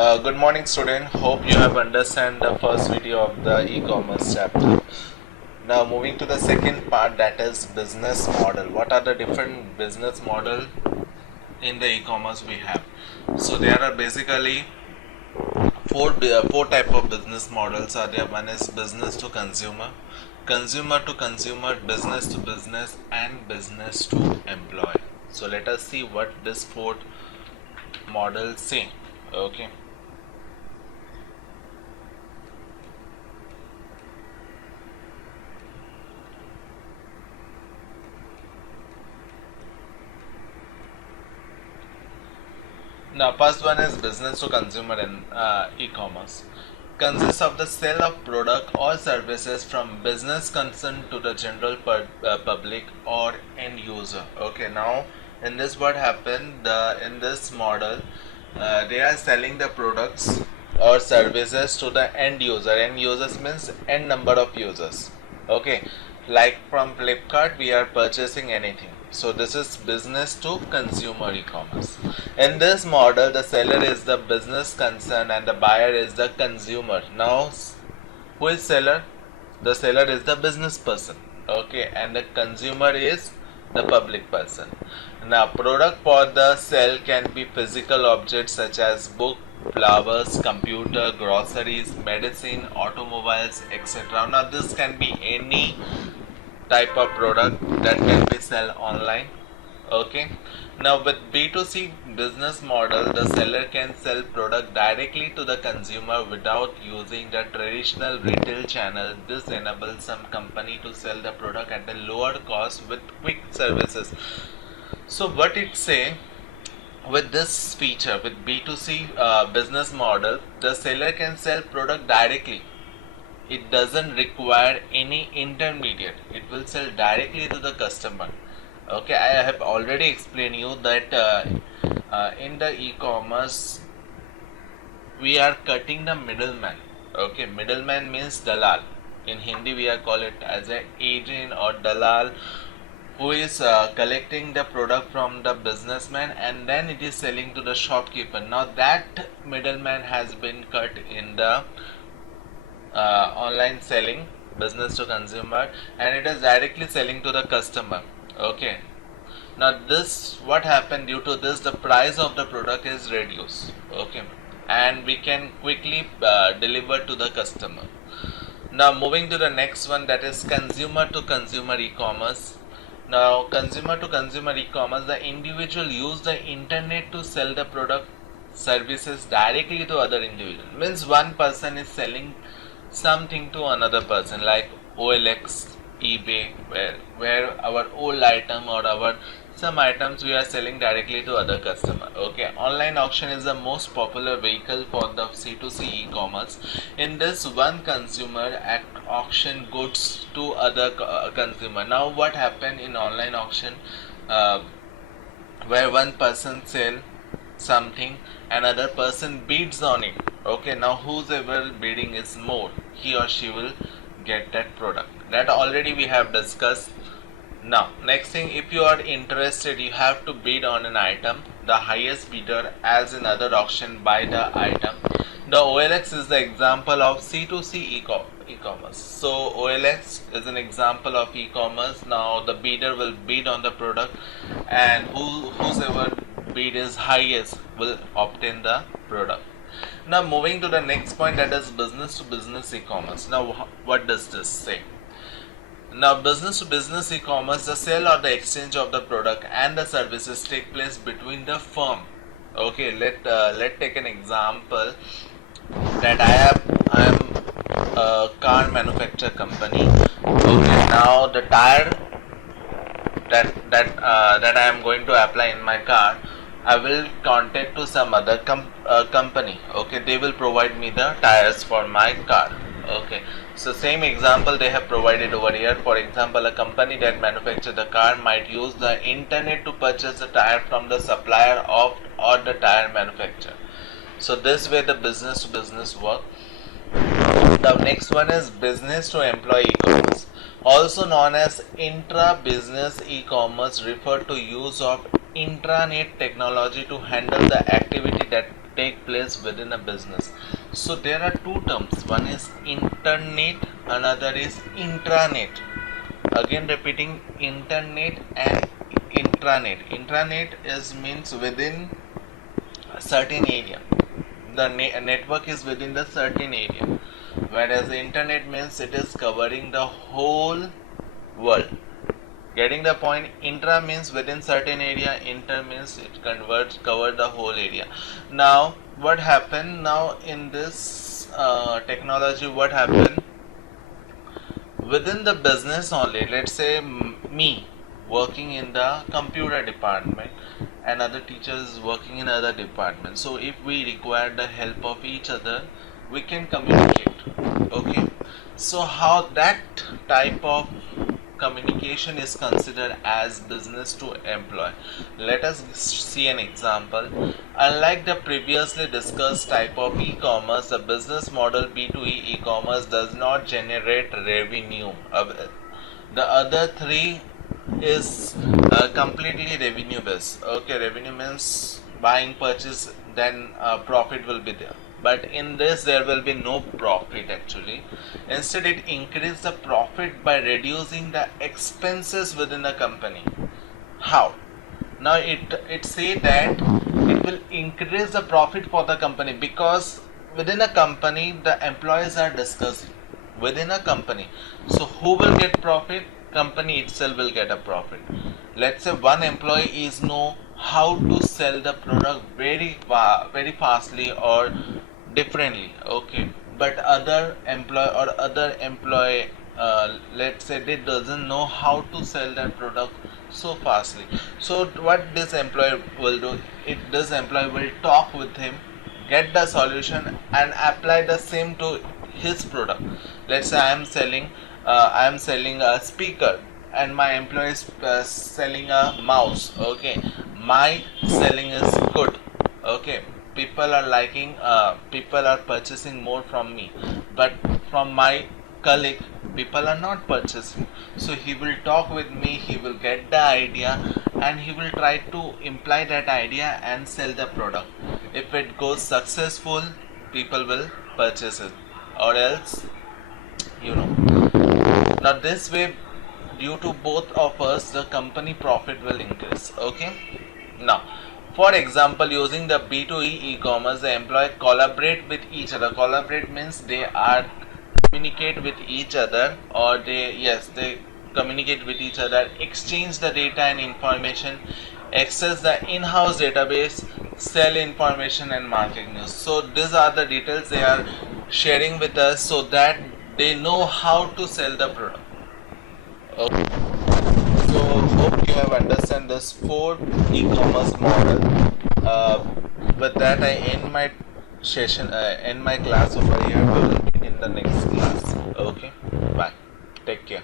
Good morning, student. Hope you have understand the first video of the e-commerce chapter. Now moving to the second part, that is business model. What are the different business model in the e-commerce we have? So there are basically four type of business models are there. One is business to consumer, consumer to consumer, business to business, and business to employee. So let us see what this four models say. Okay. Now, first one is business to consumer in e-commerce. Consists of the sale of product or services from business concern to the general public or end user. Okay, now in this what happened in this model, they are selling the products or services to the end user. End users means end number of users. Okay, like from Flipkart we are purchasing anything. So this is business to consumer e-commerce. In this model, the seller is the business concern and the buyer is the consumer. Now, who is seller? The seller is the business person. Okay, and the consumer is the public person. Now, product for the sale can be physical objects such as book, flowers, computer, groceries, medicine, automobiles, etc. Now, this can be any type of product that can be sold online. Okay, now with B2C business model, the seller can sell product directly to the consumer without using the traditional retail channel. This enables some company to sell the product at a lower cost with quick services. So what it say, with this feature, with B2C business model, the seller can sell product directly. It doesn't require any intermediate. It will sell directly to the customer. Okay, I have already explained you that in the e-commerce we are cutting the middleman. Okay, middleman means dalal. In Hindi we are call it as a agent or dalal, who is collecting the product from the businessman and then it is selling to the shopkeeper. Now that middleman has been cut in the online selling, business to consumer, and it is directly selling to the customer. Okay, now this what happened, due to this the price of the product is reduced. Okay, and we can quickly deliver to the customer. Now moving to the next one, that is consumer to consumer e-commerce. Now consumer to consumer e-commerce, the individual use the internet to sell the product services directly to other individual. Means one person is selling something to another person, like OLX, eBay, where our old item or our some items we are selling directly to other customer. Okay, online auction is the most popular vehicle for the C2C e-commerce. In this, one consumer auction goods to other consumer. Now what happened in online auction, where one person sell something, another person bids on it. Okay, now whosoever bidding is more, he or she will get that product. That already we have discussed. Now next thing, if you are interested, you have to bid on an item. The highest bidder, as in other auction, buy the item. The OLX is the example of C2C e-commerce. So OLX is an example of e-commerce. Now the bidder will bid on the product, and whosoever bid is highest will obtain the product. Now moving to the next point, that is business to business e-commerce. Now what does this say? Now business to business e-commerce, the sale or the exchange of the product and the services take place between the firm. Okay, let take an example that I am a car manufacturer company. Okay, now the tire that I am going to apply in my car, I will contact to some other company. Okay, they will provide me the tires for my car. Okay, so same example they have provided over here. For example, a company that manufactures the car might use the internet to purchase the tire from the supplier of or the tire manufacturer. So this way the business to business work. The next one is business to employee e-commerce, also known as intra-business e-commerce, refer to use of intranet technology to handle the activity that take place within a business. So there are two terms, one is internet, another is intranet. Again repeating, internet and intranet. Intranet is means within a certain area, the network is within the certain area, whereas the internet means it is covering the whole world. Getting the point? Intra means within certain area, inter means it cover the whole area. Now what happened now in this technology, what happened within the business only, let's say me working in the computer department and other teachers working in other departments, so if we require the help of each other, we can communicate. Okay, so how that type of communication is considered as business to employee. Let us see an example. Unlike the previously discussed type of e-commerce, the business model B2E e-commerce does not generate revenue. The other three is completely revenue based. Okay, revenue means buying, purchase, then profit will be there. But in this there will be no profit actually. Instead it increases the profit by reducing the expenses within the company. How? Now it say that it will increase the profit for the company, because within a company the employees are discussing within a company. So who will get profit? Company itself will get a profit. Let's say one employee is know how to sell the product very fastly or differently. Okay, but other employee, let's say they doesn't know how to sell that product so fastly. So what this employee will do, this employee will talk with him, get the solution and apply the same to his product. Let's say I am selling a speaker and my employee is selling a mouse. Okay, my selling is good. Okay, people are liking, people are purchasing more from me, but from my colleague people are not purchasing. So he will talk with me, he will get the idea and he will try to imply that idea and sell the product. If it goes successful, people will purchase it, or else, you know. Now this way, due to both of us, the company profit will increase. Okay, now for example, using the B2E e-commerce, the employee collaborate with each other. Collaborate means they are communicate with each other, or they communicate with each other, exchange the data and information, access the in-house database, sell information and market news. So these are the details they are sharing with us so that they know how to sell the product. Okay. So hope you have understand this four e-commerce model. With that I end my session, end my class over here. We will meet in the next class. Okay, bye, take care.